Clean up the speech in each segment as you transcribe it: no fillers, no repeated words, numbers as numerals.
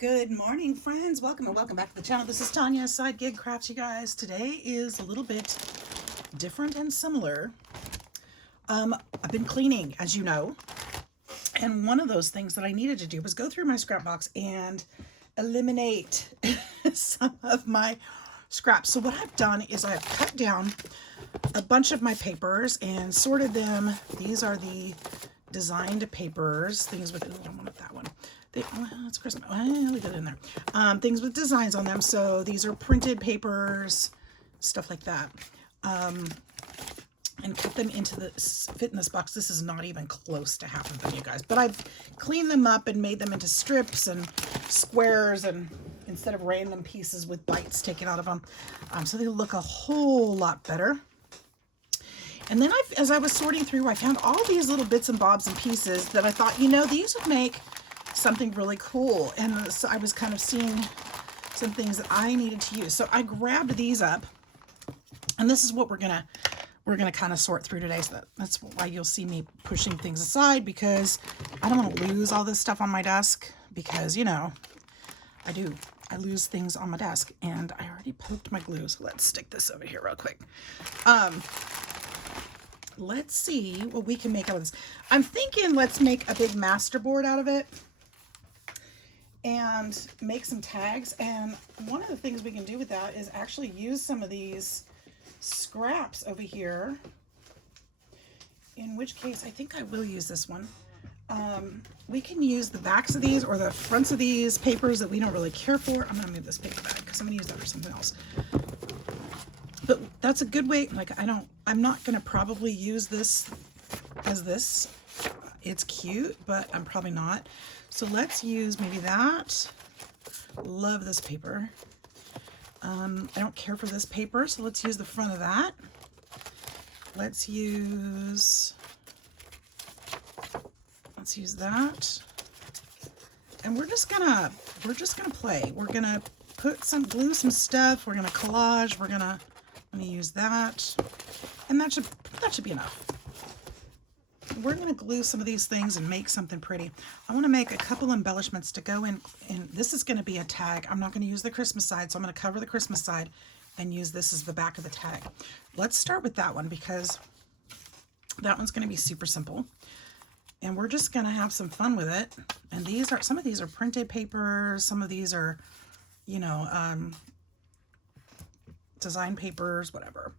Good morning, friends. Welcome and welcome back to the channel. This is Tanya, Sidegigcrafts, you guys. Today is a little bit different and similar. I've been cleaning, as you know, and one of those things that I needed to do was go through my scrap box and eliminate some of my scraps. So what I've done is I've cut down a bunch of my papers and sorted them. These are the designed papers, things with, I don't want that one. It's Christmas. Leave it in there. Things with designs on them. So these are printed papers, stuff like that. And cut them into fit in this box. This is not even close to half of them, you guys. But I've cleaned them up and made them into strips and squares, and instead of random pieces with bites taken out of them. So they look a whole lot better. And then as I was sorting through, I found all these little bits and bobs and pieces that I thought, these would make something really cool. And so I was kind of seeing some things that I needed to use. So I grabbed these up, and this is what we're gonna kind of sort through today. So that's why you'll see me pushing things aside, because I don't want to lose all this stuff on my desk, because I do. I lose things on my desk, and I already poked my glue. So let's stick this over here real quick. Let's see what we can make out of this. I'm thinking let's make a big master board out of it and make some tags. And one of the things we can do with that is actually use some of these scraps over here, in which case I think I will use this one. We can use the backs of these or the fronts of these papers that we don't really care for. I'm gonna move this paper back because I'm gonna use that for something else. But that's a good way. Like, I'm not gonna probably use this as this. It's cute, but I'm probably not. So let's use maybe that. Love this paper. I don't care for this paper, so let's use the front of that. Let's use that. And we're just gonna play. We're gonna glue some stuff. We're gonna collage. I'm gonna use that. And that should be enough. We're going to glue some of these things and make something pretty. I want to make a couple embellishments to go in, and this is going to be a tag. I'm not going to use the Christmas side, so I'm going to cover the Christmas side and use this as the back of the tag. Let's start with that one, because that one's going to be super simple. And we're just going to have some fun with it. And some of these are printed papers, some of these are, design papers, whatever.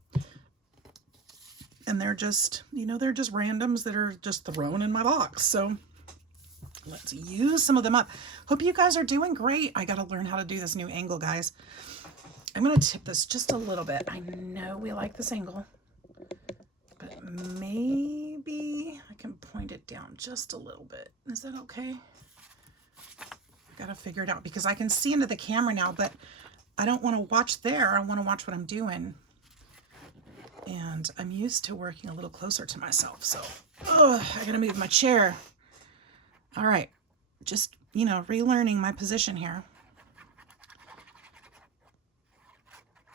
And they're just, they're just randoms that are just thrown in my box. So let's use some of them up. Hope you guys are doing great. I got to learn how to do this new angle, guys. I'm going to tip this just a little bit. I know we like this angle, but maybe I can point it down just a little bit. Is that okay? I got to figure it out, because I can see into the camera now, but I don't want to watch there. I want to watch what I'm doing. And I'm used to working a little closer to myself. So, I gotta move my chair. All right. Just, relearning my position here.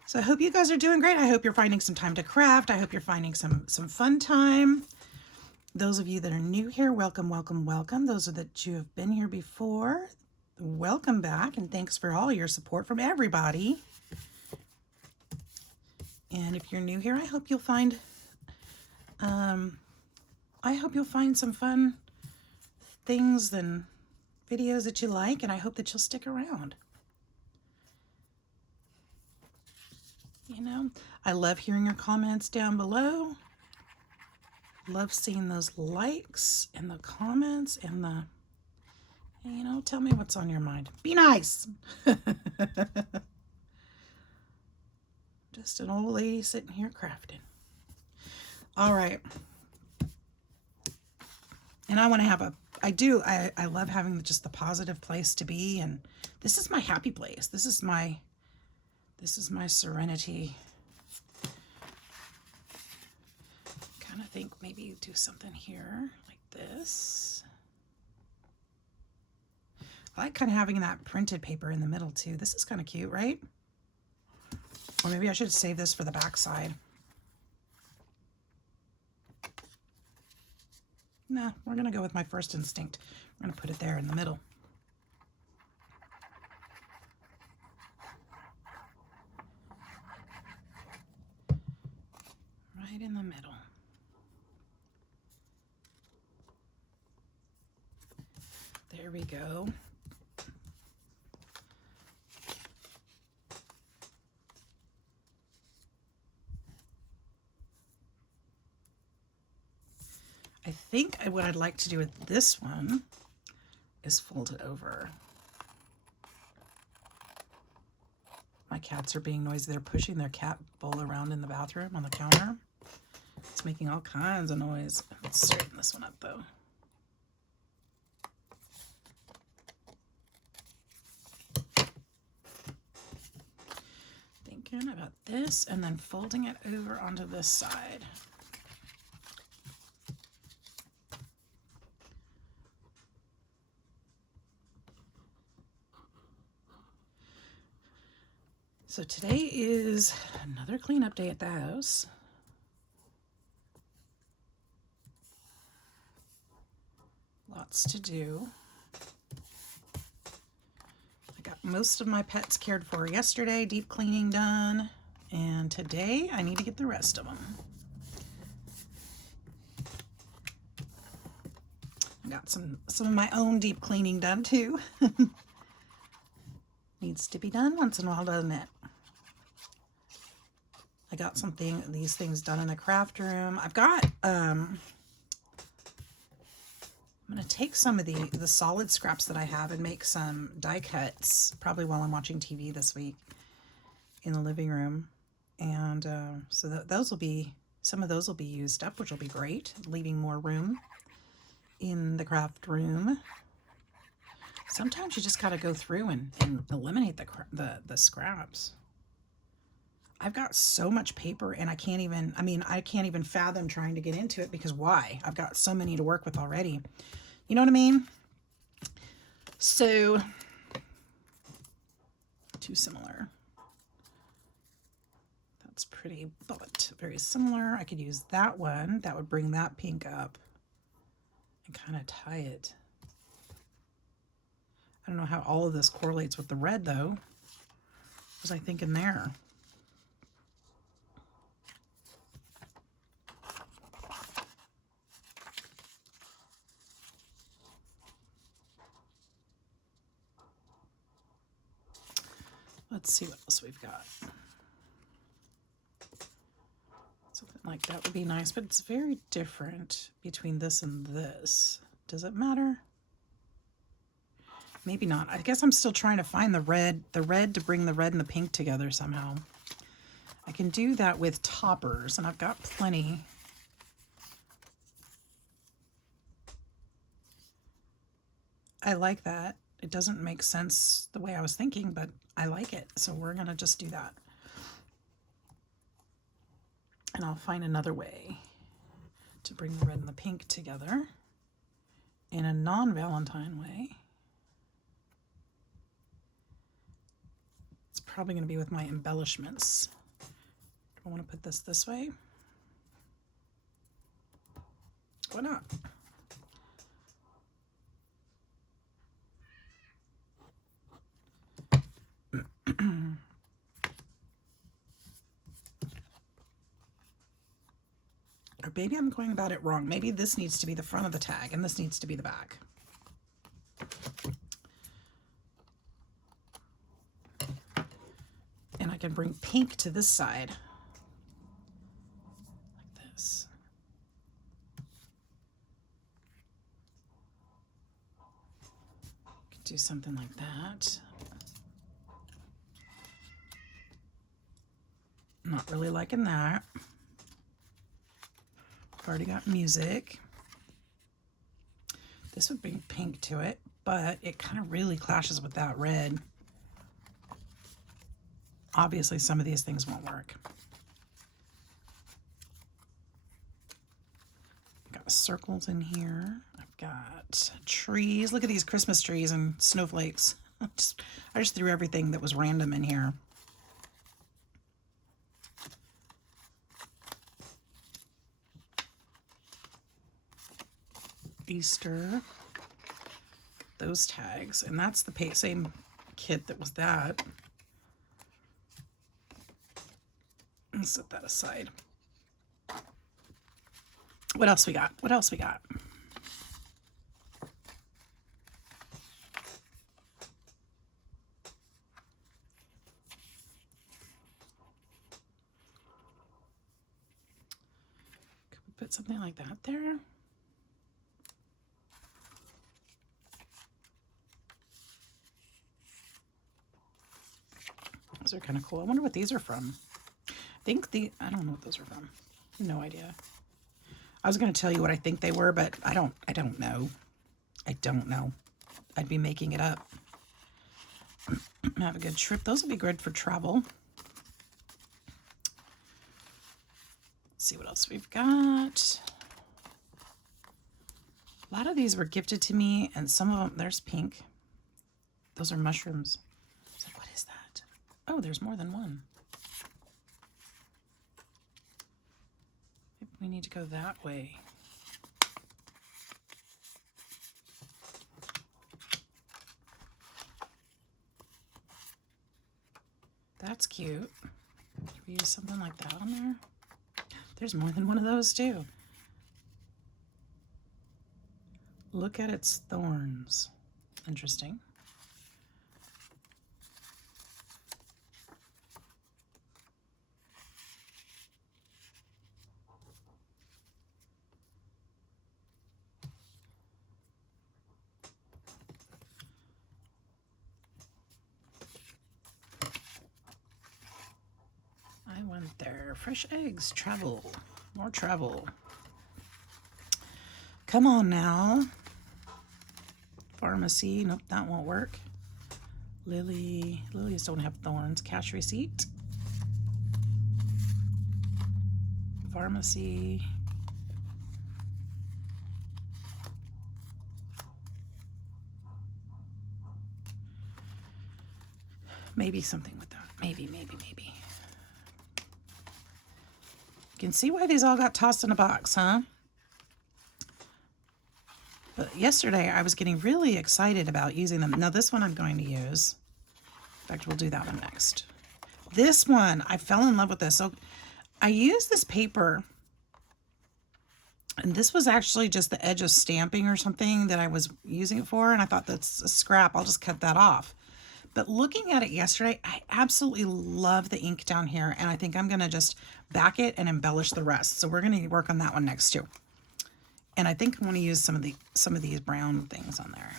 So I hope you guys are doing great. I hope you're finding some time to craft. I hope you're finding some fun time. Those of you that are new here, welcome, welcome, welcome. Those that you have been here before, welcome back. And thanks for all your support from everybody. And if you're new here, I hope you'll find some fun things and videos that you like, and I hope that you'll stick around. I love hearing your comments down below. Love seeing those likes and the comments and tell me what's on your mind. Be nice. Just an old lady sitting here crafting. All right. And I want to have I love having just the positive place to be. And this is my happy place. This is my serenity. Kind of think maybe you do something here like this. I like kind of having that printed paper in the middle too. This is kind of cute, right? Or maybe I should save this for the back side. Nah, we're going to go with my first instinct. We're going to put it there in the middle. right in the middle. There we go. I think what I'd like to do with this one is fold it over. My cats are being noisy. They're pushing their cat bowl around in the bathroom on the counter. It's making all kinds of noise. Let's straighten this one up though. Thinking about this and then folding it over onto this side. So today is another cleanup day at the house. Lots to do. I got most of my pets cared for yesterday, deep cleaning done, and today I need to get the rest of them. I got some of my own deep cleaning done too. Needs to be done once in a while, doesn't it? I got these things done in the craft room. I've got, I'm going to take some of the solid scraps that I have and make some die cuts, probably while I'm watching TV this week in the living room. And so those will be, some of those will be used up, which will be great, leaving more room in the craft room. Sometimes you just got to go through and eliminate the scraps. I've got so much paper and I can't even fathom trying to get into it because why? I've got so many to work with already. You know what I mean? So, too similar. That's pretty, but very similar. I could use that one. That would bring that pink up and kind of tie it. I don't know how all of this correlates with the red though. What was I thinking there? Let's see what else we've got. Something like that would be nice, but it's very different between this and this. Does it matter? Maybe not. I guess I'm still trying to find the red to bring the red and the pink together somehow. I can do that with toppers, and I've got plenty. I like that. It doesn't make sense the way I was thinking, but I like it. So we're going to just do that. And I'll find another way to bring the red and the pink together in a non-Valentine way. It's probably going to be with my embellishments. Do I want to put this way? Why not? Or maybe I'm going about it wrong. Maybe this needs to be the front of the tag and this needs to be the back. And I can bring pink to this side. Like this. Could do something like that. Not really liking that. Already got music. This would bring pink to it, but it kind of really clashes with that red. Obviously, some of these things won't work. I've got circles in here. I've got trees. Look at these Christmas trees and snowflakes. I just threw everything that was random in here. Easter, those tags, and that's the same kit that was that. Let's set that aside. What else we got? What else we got? Could we put something like that there? Those are kind of cool. I wonder what these are from. I don't know what those are from. No idea. I was going to tell you what I think they were, but I don't know. I don't know. I'd be making it up. Have a good trip. Those would be good for travel. Let's see what else we've got. A lot of these were gifted to me, and some of them, there's pink. Those are mushrooms. So what is that? Oh, there's more than one. Maybe we need to go that way. That's cute. Can we use something like that on there? There's more than one of those too. Look at its thorns. Interesting. I went there. Fresh eggs. Travel. More travel. Come on now. Pharmacy. Nope, that won't work. Lilies don't have thorns. Cash receipt. Pharmacy. Maybe something with that. Maybe. You can see why these all got tossed in a box, huh? But yesterday I was getting really excited about using them. Now this one I'm going to use. In fact, we'll do that one next. This one, I fell in love with this. So I used this paper, and this was actually just the edge of stamping or something that I was using it for, and I thought that's a scrap. I'll just cut that off. But looking at it yesterday, I absolutely love the ink down here, and I think I'm going to just back it and embellish the rest. So we're going to work on that one next too. And I think I want to use some of these brown things on there.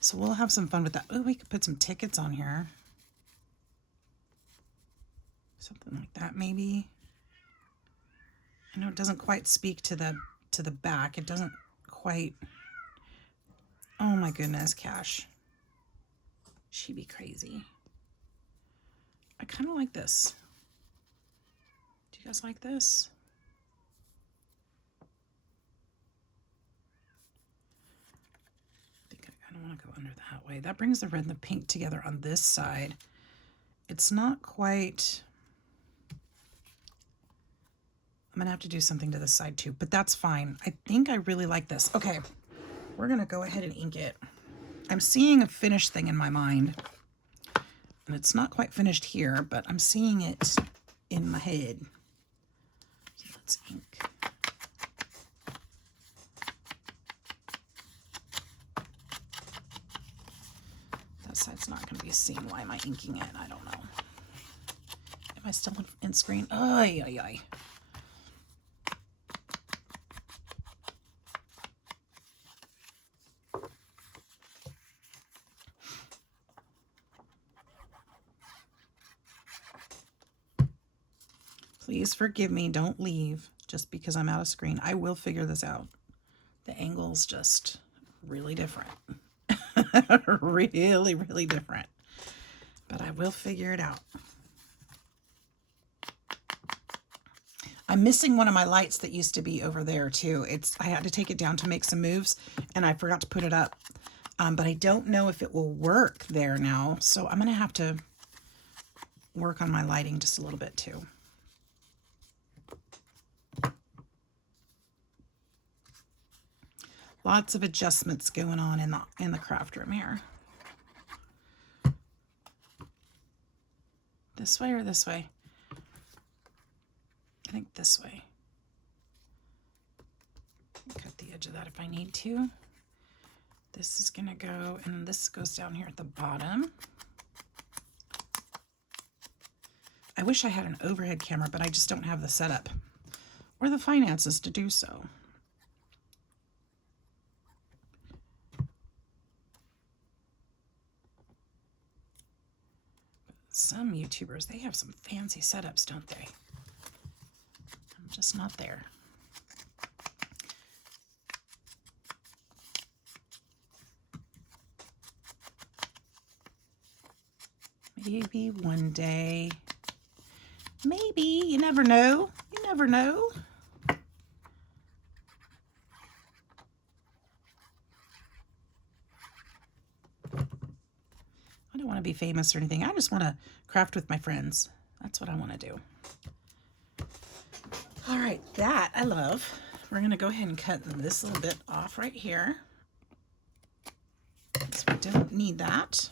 So we'll have some fun with that. Oh, we could put some tickets on here. Something like that, maybe. I know it doesn't quite speak to the back. It doesn't quite. Oh my goodness, Cash. She'd be crazy. I kind of like this. Do you guys like this? I think I don't want to go under that way. That brings the red and the pink together on this side. It's not quite. I'm going to have to do something to this side too, but that's fine. I think I really like this. Okay, we're going to go ahead and ink it. I'm seeing a finished thing in my mind. And it's not quite finished here, but I'm seeing it in my head. So let's ink. That side's not going to be seen. Why am I inking it? I don't know. Am I still in screen? Ay, ay, ay. Please forgive me. Don't leave just because I'm out of screen. I will figure this out. The angle's just really different. Really, really different. But I will figure it out. I'm missing one of my lights that used to be over there too. I had to take it down to make some moves, and I forgot to put it up. But I don't know if it will work there now. So I'm going to have to work on my lighting just a little bit too. Lots of adjustments going on in the craft room here. This way or this way? I think this way. Cut the edge of that if I need to. This is gonna go, and this goes down here at the bottom. I wish I had an overhead camera, but I just don't have the setup or the finances to do so. Some YouTubers, they have some fancy setups, don't they? I'm just not there. Maybe one day. Maybe. You never know. You never know. I don't want to be famous or anything. I just want to craft with my friends. That's what I want to do. All right, that I love. We're going to go ahead and cut this little bit off right here. So we don't need that.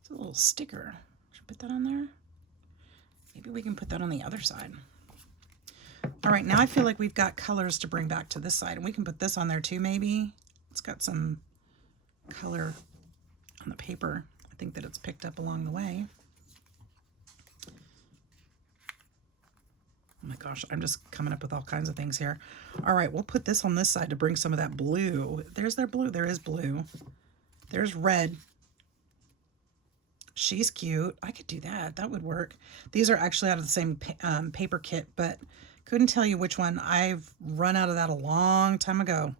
It's a little sticker. Should I put that on there? Maybe we can put that on the other side. All right, now I feel like we've got colors to bring back to this side, and we can put this on there too, maybe. It's got some color on the paper. I think that it's picked up along the way. Oh my gosh, I'm just coming up with all kinds of things here. All right, we'll put this on this side to bring some of that blue. There's their blue. There is blue. There's red. She's cute. I could do that. That would work. These are actually out of the same paper kit, but couldn't tell you which one. I've run out of that a long time ago,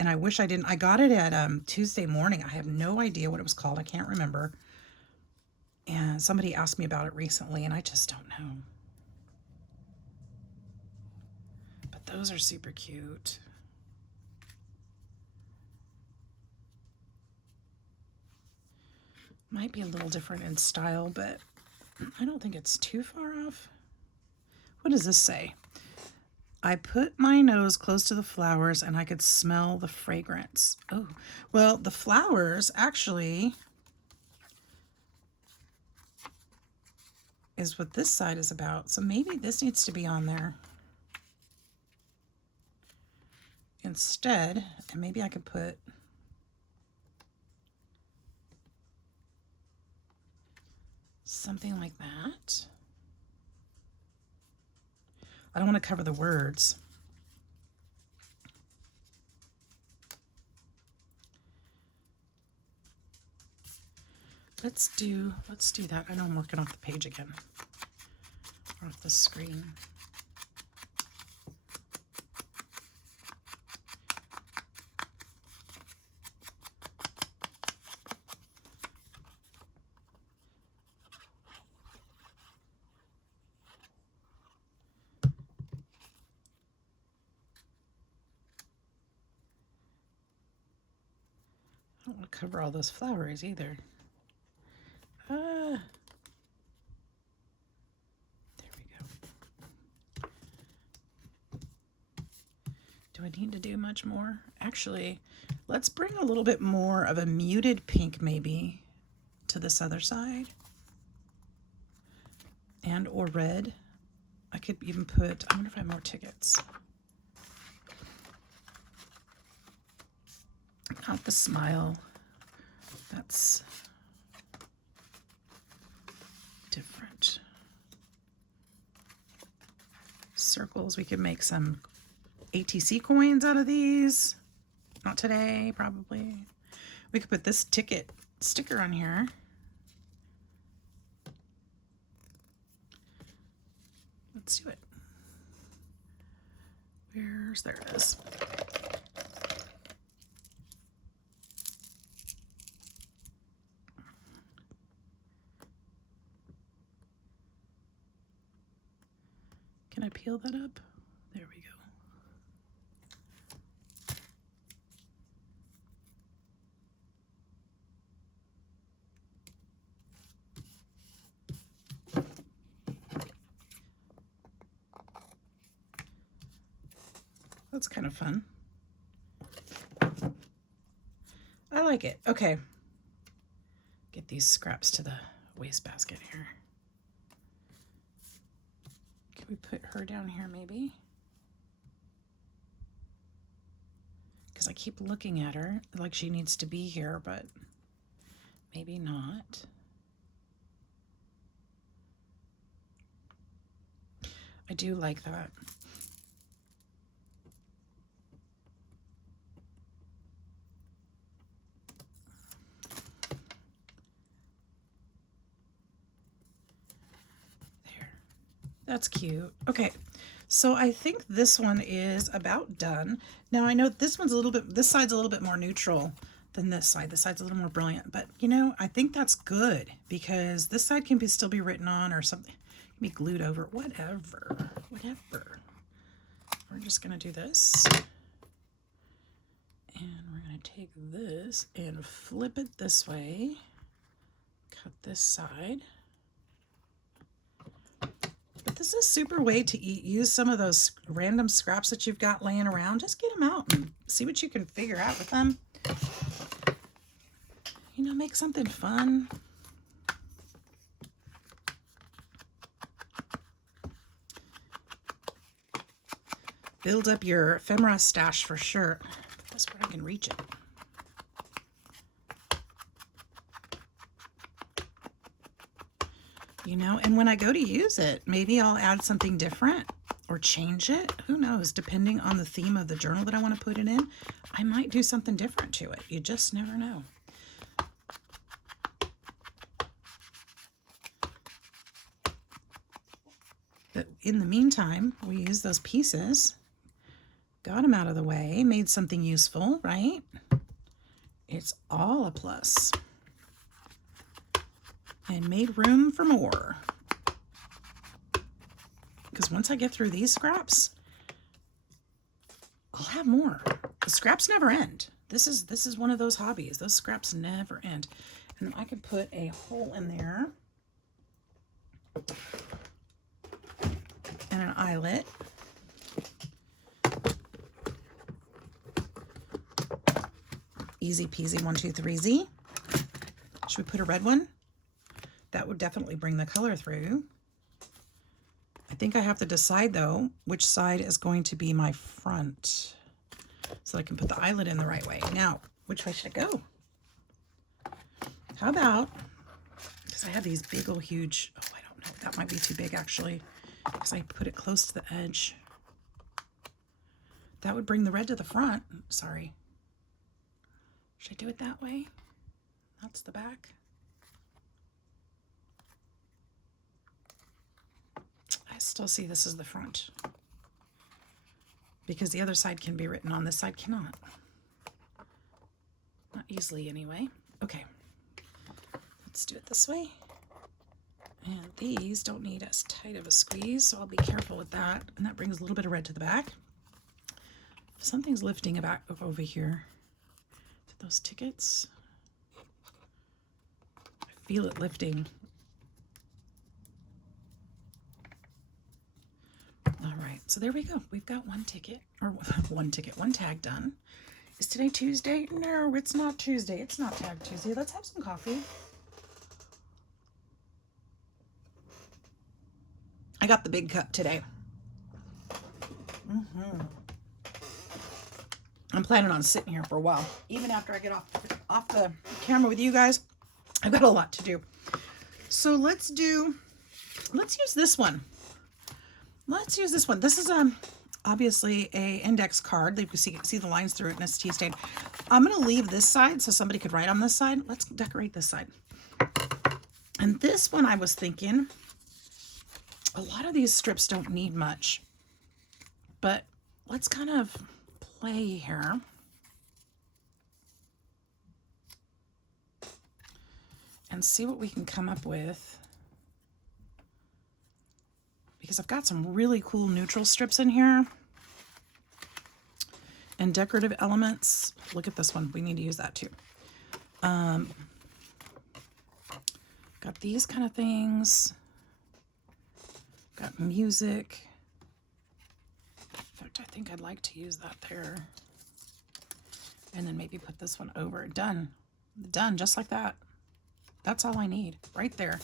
and I wish I didn't. I got it at Tuesday morning. I have no idea what it was called. I can't remember. And somebody asked me about it recently, and I just don't know. But those are super cute. Might be a little different in style, but I don't think it's too far off. What does this say? I put my nose close to the flowers and I could smell the fragrance. Oh, well, the flowers actually is what this side is about. So maybe this needs to be on there instead. And maybe I could put something like that. I don't want to cover the words. Let's do that. I know I'm working off the page again, off the screen. I don't want to cover all those flowers either. There we go. Do I need to do much more? Actually, let's bring a little bit more of a muted pink maybe to this other side. And or red. I could even put, I wonder if I have more tickets. Not the smile. That's different. Circles. We could make some ATC coins out of these. Not today, probably. We could put this ticket sticker on here. Let's do it. There it is. Can I peel that up? There we go. That's kind of fun. I like it. Okay. Get these scraps to the wastebasket here. Can we put her down here maybe? because I keep looking at her like she needs to be here, but maybe not. I do like that. There. That's cute. Okay. So I think this one is about done. Now I know this one's a little bit, this side's a little bit more neutral than this side. This side's a little more brilliant, but you know, I think that's good because this side can still be written on or something, can be glued over, whatever. We're just gonna do this. And we're gonna take this and flip it this way. Cut this side. But this is a super way to use some of those random scraps that you've got laying around. Just get them out and see what you can figure out with them. You know, make something fun. Build up your ephemera stash for sure. Put this where I can reach it. You know, and when I go to use it, maybe I'll add something different or change it. Who knows? Depending on the theme of the journal that I want to put it in, I might do something different to it. You just never know. But in the meantime, we use those pieces, got them out of the way, made something useful, right? It's all a plus. And made room for more. Because once I get through these scraps, I'll have more. The scraps never end. This is one of those hobbies. Those scraps never end. And I could put a hole in there. And an eyelet. Easy peasy, 1, 2, 3Z. Should we put a red one? That would definitely bring the color through. I think I have to decide though, which side is going to be my front so I can put the eyelet in the right way. Now, which way should it go? How about, because I have these big old huge, oh, I don't know, that might be too big actually, because I put it close to the edge. That would bring the red to the front. Sorry. Should I do it that way? That's the back. I still see this as the front because the other side can be written on, this side cannot. Not easily anyway. Okay, let's do it this way. And these don't need as tight of a squeeze, so I'll be careful with that. And that brings a little bit of red to the back. If something's lifting about over here, those tickets, I feel it lifting. All right, so there we go. We've got one ticket, or one tag done. Is today Tuesday? No, it's not Tuesday. It's not Tag Tuesday. Let's have some coffee. I got the big cup today. I'm planning on sitting here for a while. Even after I get off the camera with you guys, I've got a lot to do. So let's use this one. Let's use this one. This is obviously a index card. You can see the lines through it and it's tea stained. I'm going to leave this side so somebody could write on this side. Let's decorate this side. And this one I was thinking, a lot of these strips don't need much, but let's kind of play here. And see what we can come up with. Because I've got some really cool neutral strips in here. And decorative elements. Look at this one. We need to use that too. Got these kind of things. Got music. In fact, I think I'd like to use that there. And then maybe put this one over. Done. Done, just like that. That's all I need. Right there.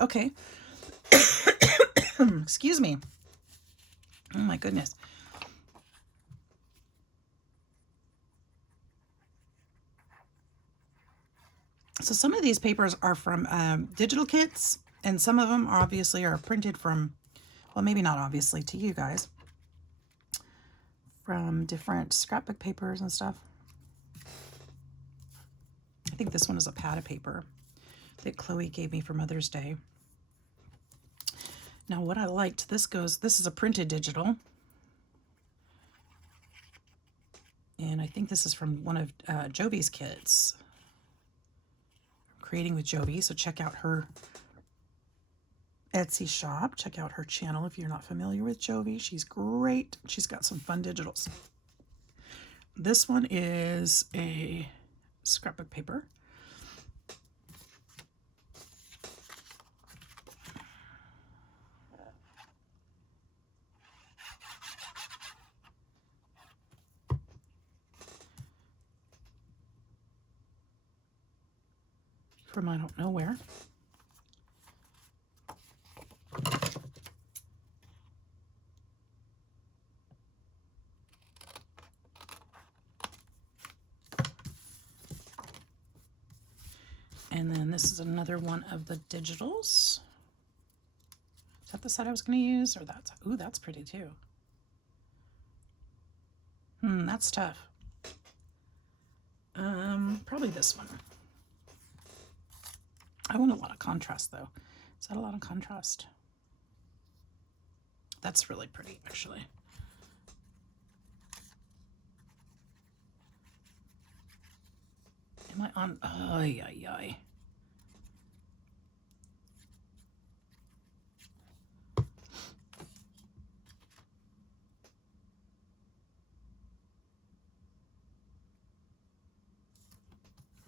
Okay. Excuse me. Oh my goodness. So some of these papers are from digital kits, and some of them obviously are printed from, well, maybe not obviously to you guys, from different scrapbook papers and stuff. I think this one is a pad of paper that Chloe gave me for Mother's Day. Now what I liked, this is a printed digital. And I think this is from one of Jovi's kits. Creating with Jovi, so check out her Etsy shop. Check out her channel if you're not familiar with Jovi. She's great. She's got some fun digitals. This one is a scrapbook paper. From I don't know where. And then this is another one of the digitals. Is that the side I was going to use? Or that's, ooh, that's pretty too. That's tough. Probably this one. I want a lot of contrast though. Is that a lot of contrast? That's really pretty actually. Am I on? Ay, ay, ay.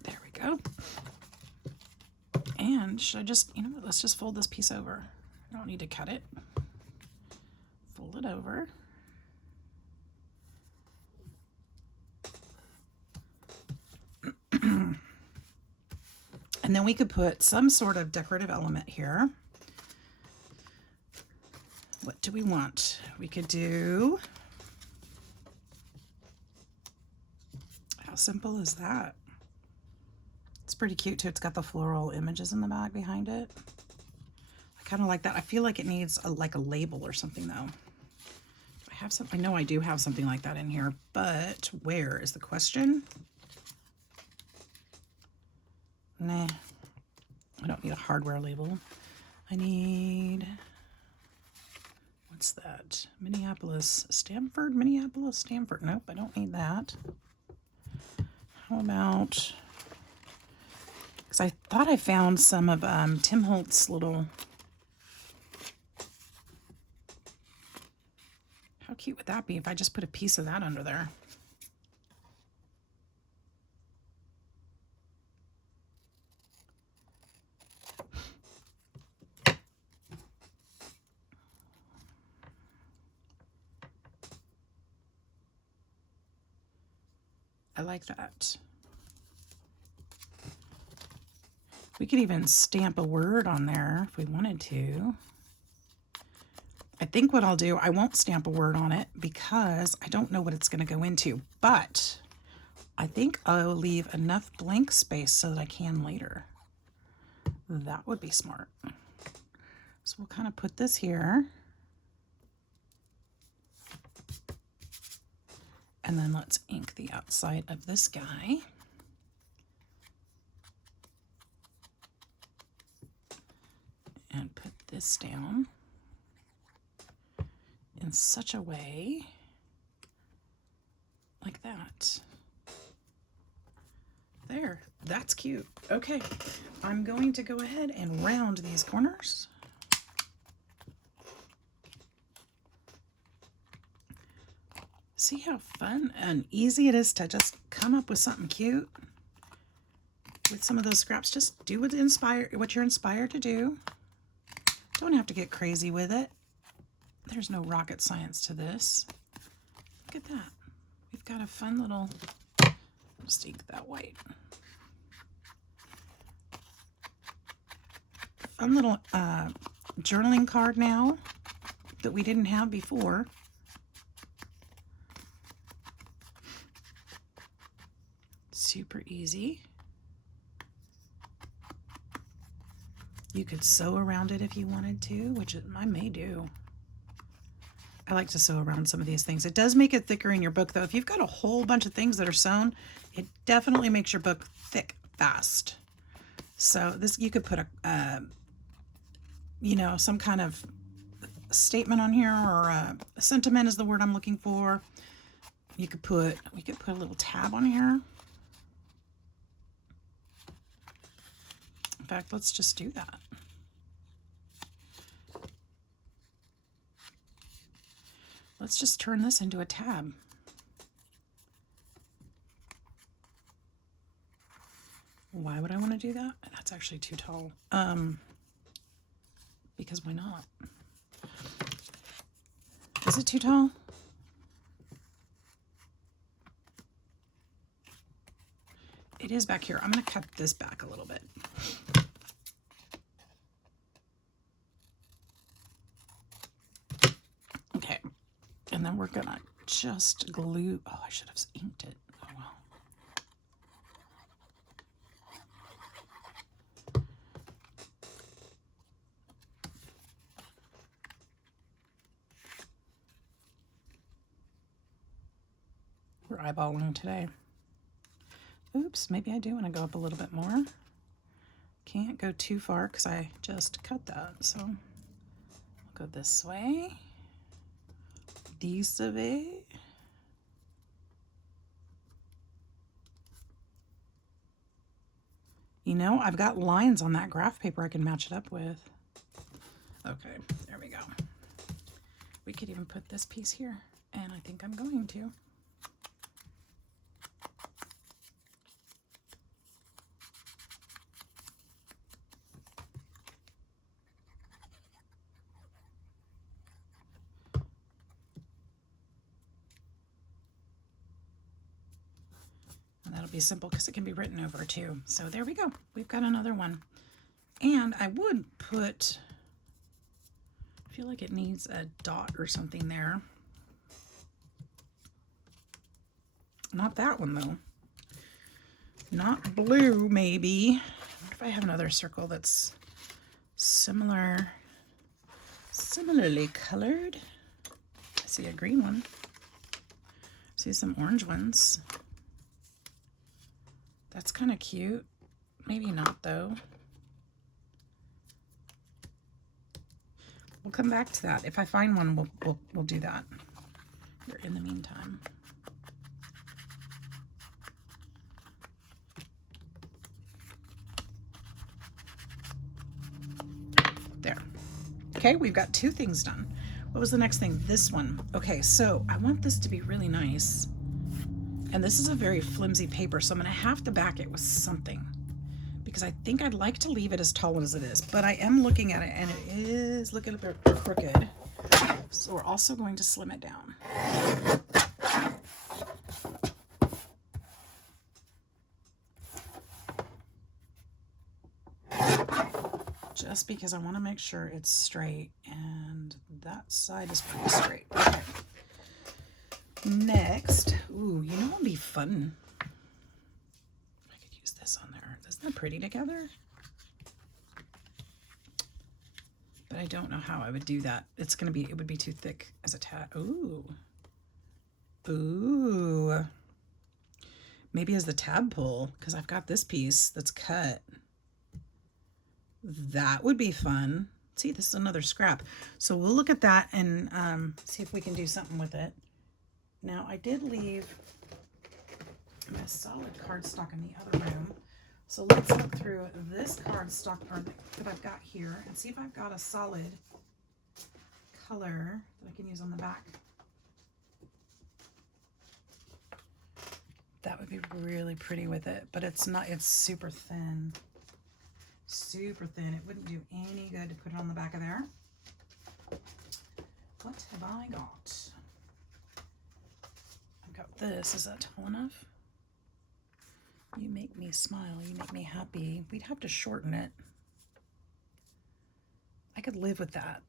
There we go. And should I just, you know what, let's just fold this piece over. I don't need to cut it. Fold it over. And then we could put some sort of decorative element here. What do we want? We could do, how simple is that? It's pretty cute too. It's got the floral images in the bag behind it. I kind of like that. I feel like it needs like a label or something though. Do I have some? I know I do have something like that in here, but where is the question? Nah, I don't need a hardware label. I need, what's that? Minneapolis, Stamford, Minneapolis, Stamford. Nope, I don't need that. How about, because I thought I found some of Tim Holtz's little, how cute would that be if I just put a piece of that under there? I like that. We could even stamp a word on there if we wanted to. I think what I'll do, I won't stamp a word on it because I don't know what it's going to go into, but I think I'll leave enough blank space so that I can later. That would be smart. So we'll kind of put this here. And then let's ink the outside of this guy. And put this down in such a way like that. There, that's cute. Okay, I'm going to go ahead and round these corners. See how fun and easy it is to just come up with something cute with some of those scraps. Just do what you're inspired to do. Don't have to get crazy with it. There's no rocket science to this. Look at that. We've got a fun little, just ink that white. Fun little journaling card now that we didn't have before. Super easy. You could sew around it if you wanted to, which I may do. I like to sew around some of these things. It does make it thicker in your book, though. If you've got a whole bunch of things that are sewn, it definitely makes your book thick fast. So this, you could put a, you know, some kind of statement on here, or a sentiment is the word I'm looking for. We could put a little tab on here. In fact, let's just do that. Let's just turn this into a tab. Why would I want to do that? That's actually too tall. Because why not? Is it too tall? It is back here. I'm going to cut this back a little bit. Okay. And then we're going to just glue. Oh, I should have inked it. Oh, well. We're eyeballing today. Oops, maybe I do want to go up a little bit more. Can't go too far because I just cut that. So I'll go this way. This way. You know, I've got lines on that graph paper I can match it up with. Okay, there we go. We could even put this piece here, and I think I'm going to. And that'll be simple because it can be written over too. So there we go. We've got another one. And I would put, I feel like it needs a dot or something there. Not that one though. Not blue, maybe. I wonder if I have another circle that's similarly colored. I see a green one. I see some orange ones. That's kind of cute. Maybe not though. We'll come back to that. If I find one, we'll do that. Here in the meantime. There. Okay, we've got two things done. What was the next thing? This one. Okay, so I want this to be really nice. And this is a very flimsy paper, so I'm going to have to back it with something. Because I think I'd like to leave it as tall as it is. But I am looking at it, and it is looking a bit crooked. So we're also going to slim it down. Just because I want to make sure it's straight, and that side is pretty straight. Okay. Next, ooh, you know what would be fun? I could use this on there. Isn't that pretty together? But I don't know how I would do that. It's gonna be, it would be too thick as a tab. Ooh. Ooh. Maybe as the tab pull, because I've got this piece that's cut. That would be fun. See, this is another scrap. So we'll look at that and see if we can do something with it. Now, I did leave my solid cardstock in the other room. So let's look through this cardstock that I've got here and see if I've got a solid color that I can use on the back. That would be really pretty with it, but it's not, it's super thin. Super thin. It wouldn't do any good to put it on the back of there. What have I got? I've got this. Is that tall enough? You make me smile. You make me happy. We'd have to shorten it. I could live with that.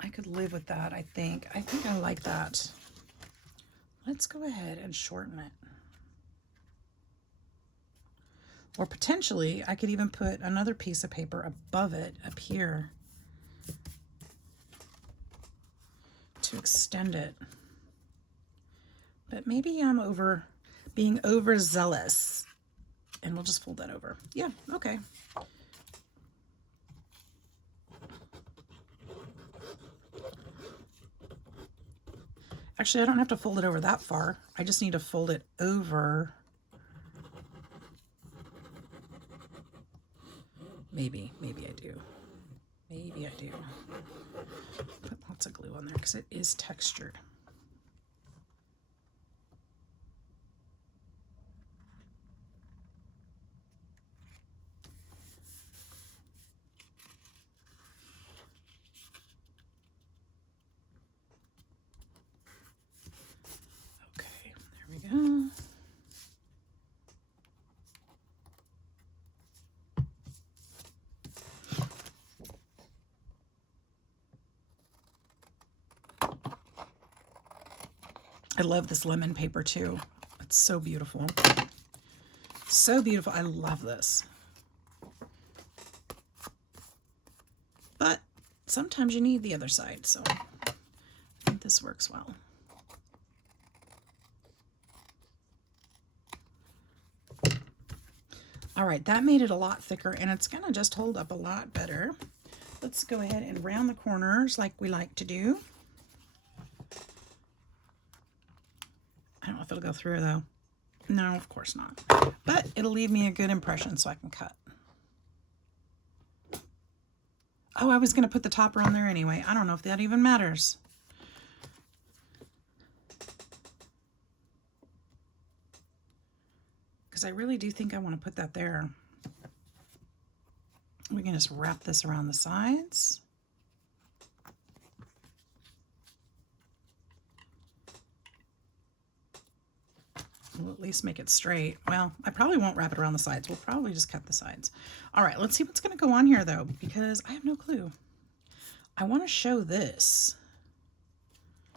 I could live with that, I think. I think I like that. Let's go ahead and shorten it. Or potentially, I could even put another piece of paper above it, up here, to extend it. But maybe I'm being overzealous. And we'll just fold that over. Yeah, okay. Actually, I don't have to fold it over that far. I just need to fold it over. Maybe I do. Maybe I do. Put lots of glue on there because it is textured. Okay, there we go. I love this lemon paper too. It's so beautiful. So beautiful. I love this. But sometimes you need the other side, so I think this works well. All right, that made it a lot thicker, and it's gonna just hold up a lot better. Let's go ahead and round the corners like we like to do. I don't know if it'll go through though. No, of course not. But it'll leave me a good impression so I can cut. Oh, I was going to put the topper on there anyway. I don't know if that even matters. Because I really do think I want to put that there. We can just wrap this around the sides. We'll at least make it straight. Well, I probably won't wrap it around the sides. We'll probably just cut the sides. All right, let's see what's going to go on here, though, because I have no clue. I want to show this,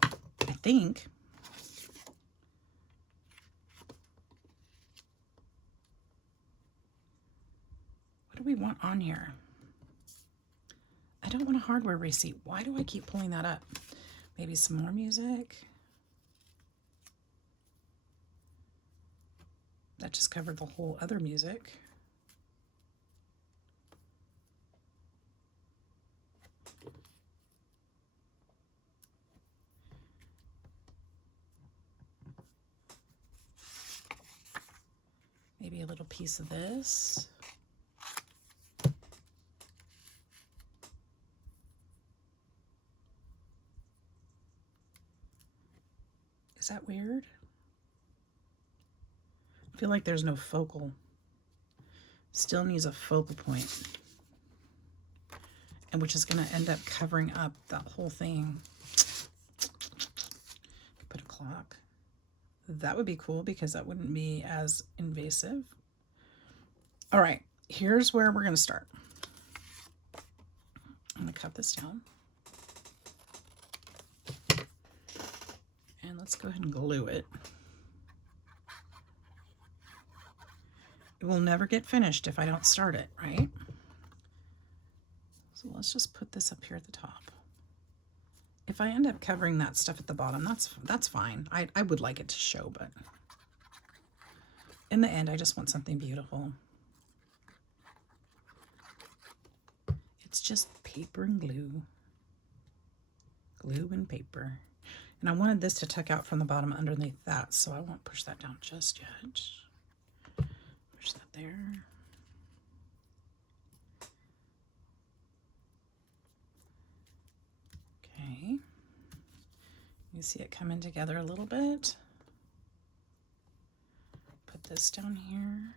I think. What do we want on here? I don't want a hardware receipt. Why do I keep pulling that up? Maybe some more music. That just covered the whole other music. Maybe a little piece of this. Is that weird? I feel like there's no focal. Still needs a focal point. And which is going to end up covering up that whole thing. Put a clock. That would be cool because that wouldn't be as invasive. All right, here's where we're going to start. I'm going to cut this down. And let's go ahead and glue it. It will never get finished if I don't start it, right? So let's just put this up here at the top. If I end up covering that stuff at the bottom, that's fine. I would like it to show, but in the end, I just want something beautiful. It's just paper and glue. Glue and paper. And I wanted this to tuck out from the bottom underneath that, so I won't push that down just yet. Push that there. Okay. You see it coming together a little bit. Put this down here.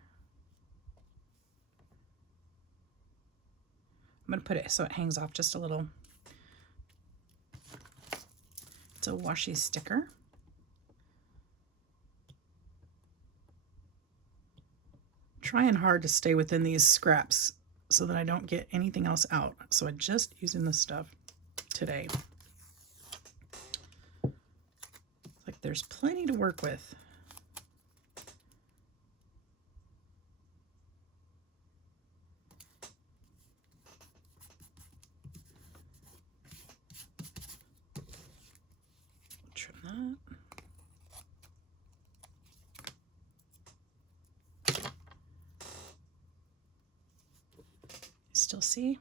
I'm going to put it so it hangs off just a little. It's a washi sticker. Trying hard to stay within these scraps so that I don't get anything else out. So I'm just using this stuff today. Like there's plenty to work with. you'll see.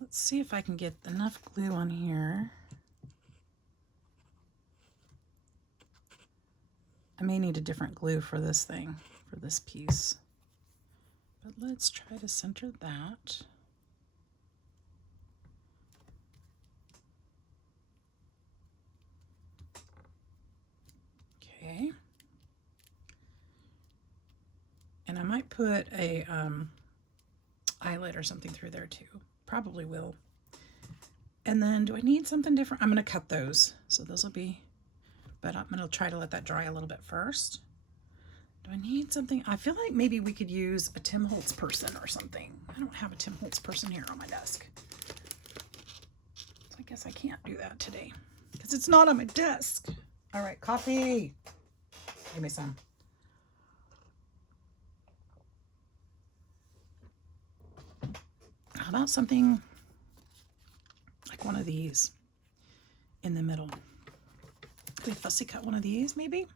Let's see if I can get enough glue on here. I may need a different glue for this thing, for this piece. But let's try to center that. Okay. And I might put a eyelet or something through there too. Probably will. And then do I need something different? I'm going to cut those. So those will be, but I'm going to try to let that dry a little bit first. Do I need something? I feel like maybe we could use a Tim Holtz person or something. I don't have a Tim Holtz person here on my desk. So I guess I can't do that today because it's not on my desk. All right, coffee. Give me some. How about something like one of these in the middle? Could we fussy cut one of these maybe?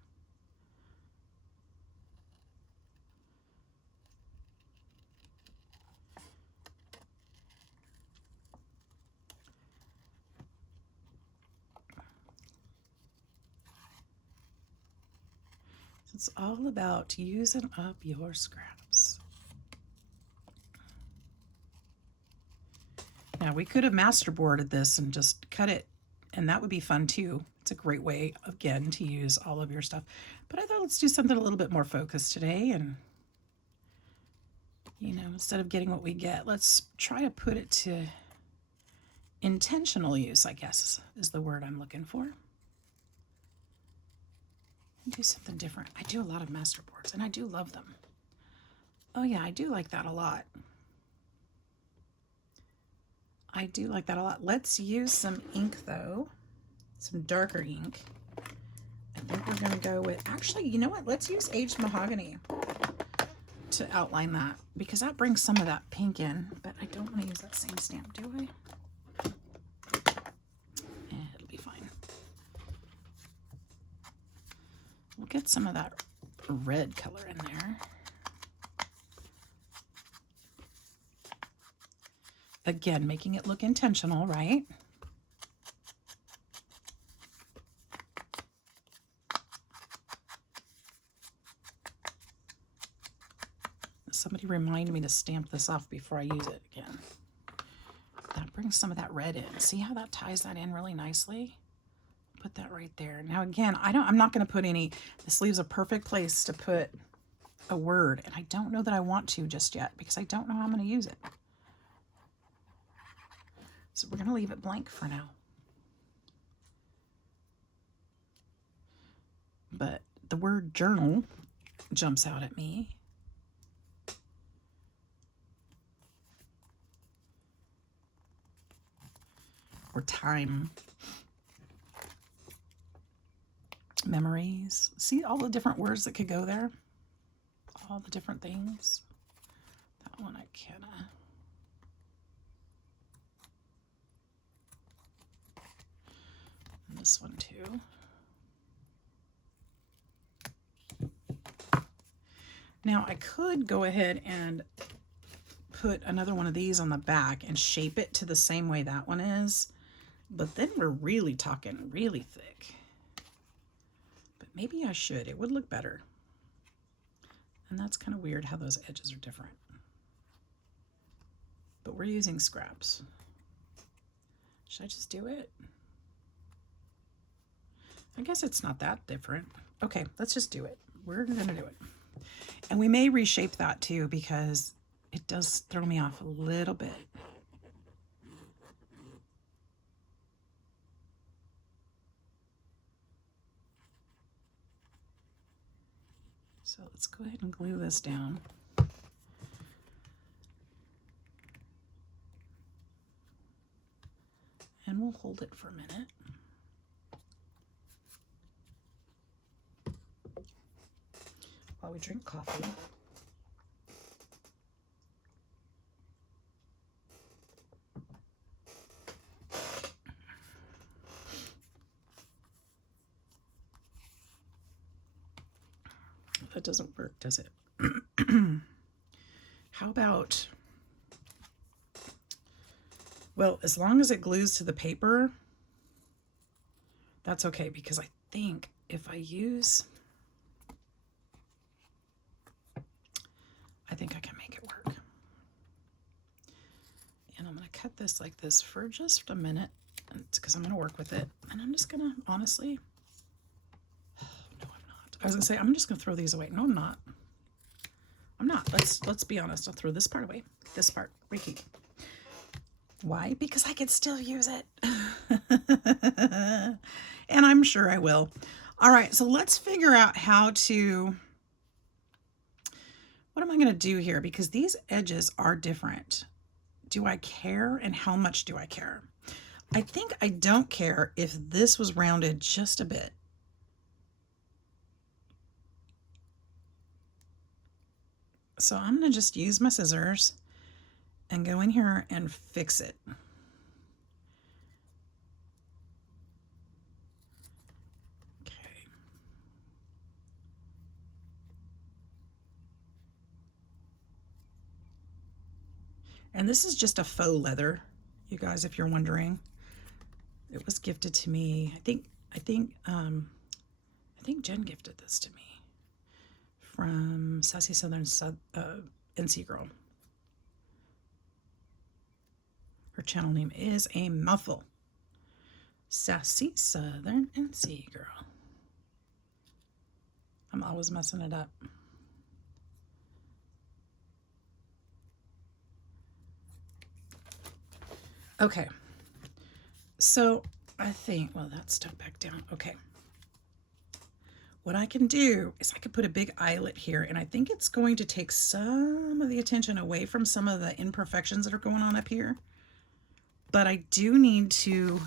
It's all about using up your scraps. Now we could have masterboarded this and just cut it, and that would be fun too. It's a great way, again, to use all of your stuff. But I thought let's do something a little bit more focused today, and you know, instead of getting what we get, let's try to put it to intentional use, I guess is the word I'm looking for. Do something different. I do a lot of masterboards and I do love them. Oh yeah, I do like that a lot. I do like that a lot. Let's use some ink though, some darker ink. I think we're gonna go with, actually, you know what? Let's use aged mahogany to outline that because that brings some of that pink in, but I don't want to use that same stamp, do I? It'll be fine. We'll get some of that red color in there. Again, making it look intentional, right? Somebody remind me to stamp this off before I use it again. That brings some of that red in. See how that ties that in really nicely? Put that right there. Now again, I'm not going to put any, this leaves a perfect place to put a word, and I don't know that I want to just yet because I don't know how I'm going to use it. So we're going to leave it blank for now. But the word journal jumps out at me. Or time. Memories. See all the different words that could go there? All the different things. That one I can't. And this one too. Now I could go ahead and put another one of these on the back and shape it to the same way that one is, but then we're really talking really thick. But maybe I should. It would look better. And that's kind of weird how those edges are different. But we're using scraps. Should I just do it? I guess it's not that different. Okay, let's just do it. We're gonna do it. And we may reshape that too because it does throw me off a little bit. So let's go ahead and glue this down. And we'll hold it for a minute. While we drink coffee. That doesn't work, does it? How about, well, as long as it glues to the paper, that's okay, because I think if I use, I think I can make it work. And I'm going to cut this like this for just a minute, because I'm going to work with it. And I'm just going to, honestly, no, I'm not. I was going to say, I'm just going to throw these away. No, I'm not. I'm not. Let's be honest. I'll throw this part away. This part, repeat. Why? Because I could still use it. And I'm sure I will. All right, so let's figure out how to, what am I going to do here? Because these edges are different. Do I care, and how much do I care? I think I don't care if this was rounded just a bit. So I'm going to just use my scissors and go in here and fix it. Okay. And this is just a faux leather, you guys, if you're wondering. It was gifted to me. I think Jen gifted this to me from Sassy Southern NC Girl. Her channel name is a mouthful. Sassy Southern NC Girl. I'm always messing it up. Okay. So I think, well, that's stuck back down. Okay. What I can do is I could put a big eyelet here, and I think it's going to take some of the attention away from some of the imperfections that are going on up here. But I do need to,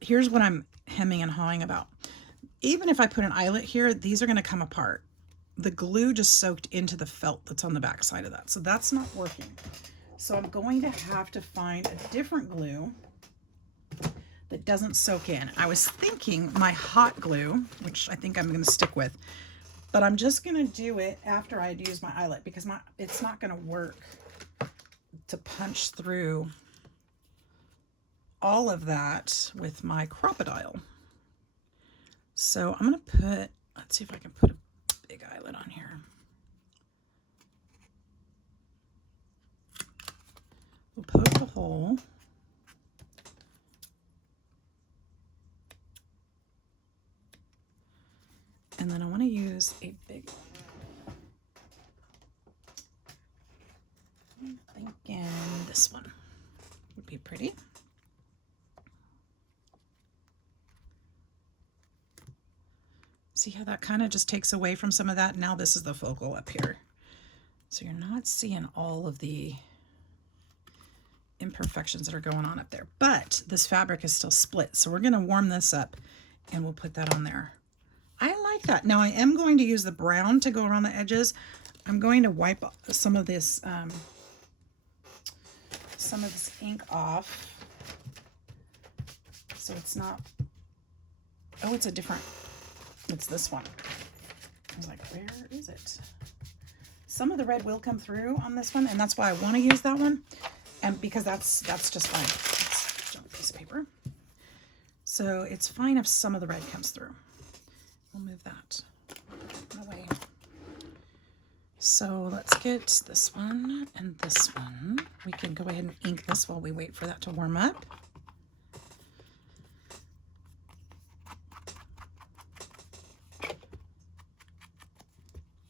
here's what I'm hemming and hawing about. Even if I put an eyelet here, these are going to come apart. The glue just soaked into the felt that's on the back side of that. So that's not working. So I'm going to have to find a different glue that doesn't soak in. I was thinking my hot glue, which I think I'm going to stick with, but I'm just going to do it after I'd used my eyelet, because it's not going to work to punch through all of that with my crocodile. So I'm going to put, let's see if I can put a big eyelet on here. We'll poke the hole. And then I want to use a big one. I'm thinking this one would be pretty. See how that kind of just takes away from some of that? Now this is the focal up here. So you're not seeing all of the imperfections that are going on up there. But this fabric is still split. So we're going to warm this up and we'll put that on there. I like that. Now I am going to use the brown to go around the edges. I'm going to wipe some of this ink off. So it's not, oh, it's a different, it's this one. I was like, where is it? Some of the red will come through on this one, and that's why I want to use that one. And because that's just fine. It's a piece of paper. So it's fine if some of the red comes through. We'll move that away. So let's get this one and this one. We can go ahead and ink this while we wait for that to warm up.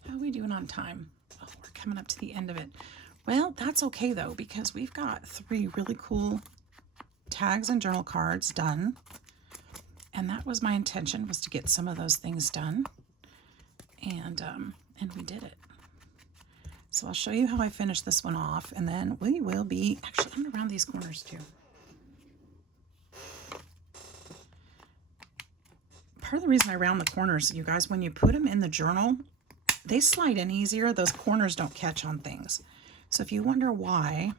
How are we doing on time? Oh, we're coming up to the end of it. Well, that's okay though, because we've got 3 really cool tags and journal cards done. And that was my intention, was to get some of those things done. And we did it. So I'll show you how I finish this one off, and then we will be, actually, I'm going to round these corners too. Part of the reason I round the corners, you guys, when you put them in the journal, they slide in easier. Those corners don't catch on things. So if you wonder why,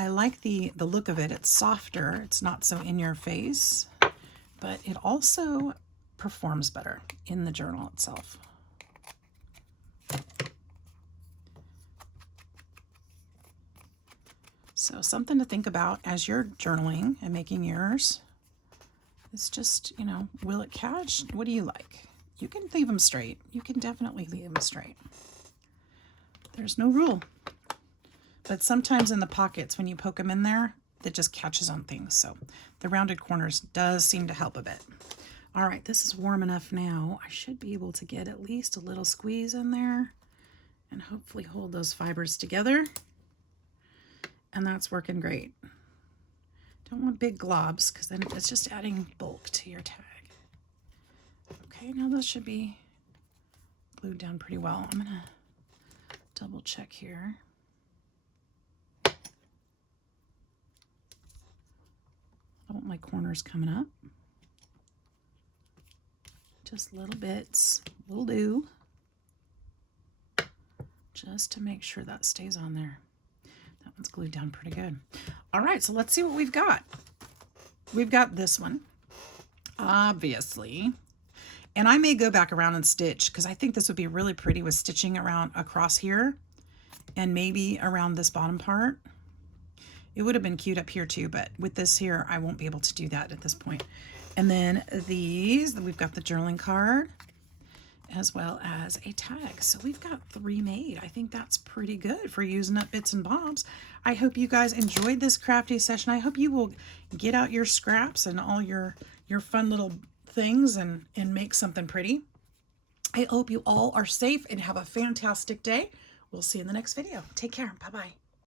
I like the look of it. It's softer. It's not so in your face, but it also performs better in the journal itself. So something to think about as you're journaling and making yours. It's just, you know, will it catch? What do you like? You can leave them straight. You can definitely leave them straight. There's no rule. But sometimes in the pockets, when you poke them in there, it just catches on things. So the rounded corners does seem to help a bit. All right, this is warm enough now. I should be able to get at least a little squeeze in there and hopefully hold those fibers together. And that's working great. Don't want big globs because then it's just adding bulk to your tag. Okay, now this should be glued down pretty well. I'm gonna double check here. I don't want my corners coming up. Just little bits will do. Just to make sure that stays on there. That one's glued down pretty good. All right, so let's see what we've got. We've got this one, obviously. And I may go back around and stitch because I think this would be really pretty with stitching around across here and maybe around this bottom part. It would have been cute up here too, but with this here, I won't be able to do that at this point. And then these, we've got the journaling card as well as a tag. So we've got 3 made. I think that's pretty good for using up bits and bobs. I hope you guys enjoyed this crafty session. I hope you will get out your scraps and all your fun little things and make something pretty. I hope you all are safe and have a fantastic day. We'll see you in the next video. Take care. Bye-bye.